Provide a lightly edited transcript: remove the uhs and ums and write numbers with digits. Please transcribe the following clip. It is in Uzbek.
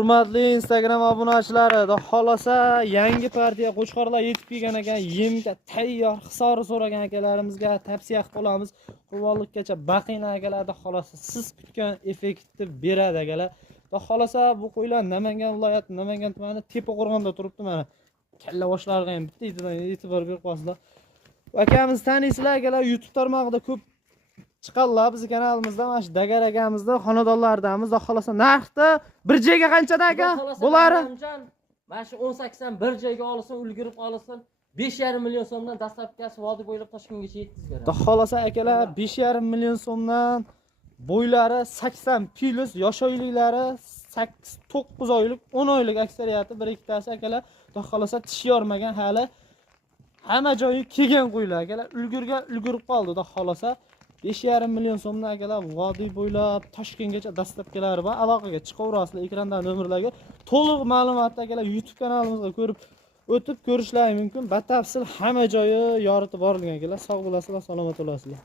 Hurmatli Instagram obunachilari, xudo xolasa yangi partiya qo'chqorlar yetib kelgan ekan. Yemga tayyor hisori so'ragan akalarimizga tavsiya qilib qolamiz. Qurbonlikkacha baqinglar akalar, xudo xolasa siz kutgan effektni beradi akalar. Xudo xolasa bu qo'ylar Namangan viloyati, Namangan tumani Tepaqo'rg'onda turibdi mana. Kalla boshlarga ham bitta e'tibor berib qo'yasizlar. Akamiz taniysizlar akalar, YouTube tarmog'ida ko'p chiqadilar bizni kanalimizda, mana shu Dagar akamizda xonadonlardamiz. Xudo xolasa narxda bir joyga qanchada aka? Bo'lari? Mana shu 18 dan bir joyga olsin, ulgurib olsin. 5,5 million so'mdan dastlabkasi vodiy bo'ylab Toshkentgacha yetkazib beradi. Xudo xolasa akalar 5,5 million so'mdan bo'ylari 80 plus, yosh oyliklari 8-9 oylik, 10 oylik aksariyati bir ikkitasi akalar. Xudo xolasa tish yormagan hali hamma joyi kelgan qo'ylar akalar. Ulgurib qoldi xudo xolasa. 5,5 million so'mdan akalar vodiy bo'ylab Toshkentgacha dastlabkilari bor. Aloqaga chiqaverasizlar, ekrandan nomerlarga. To'liq ma'lumotni akalar YouTube kanalimizga ko'rib o'tib ko'rishlari mumkin. Batafsil hamma joyi yoritib borilgan akalar. Sog' bo'lasizlar, salomat bo'lasizlar.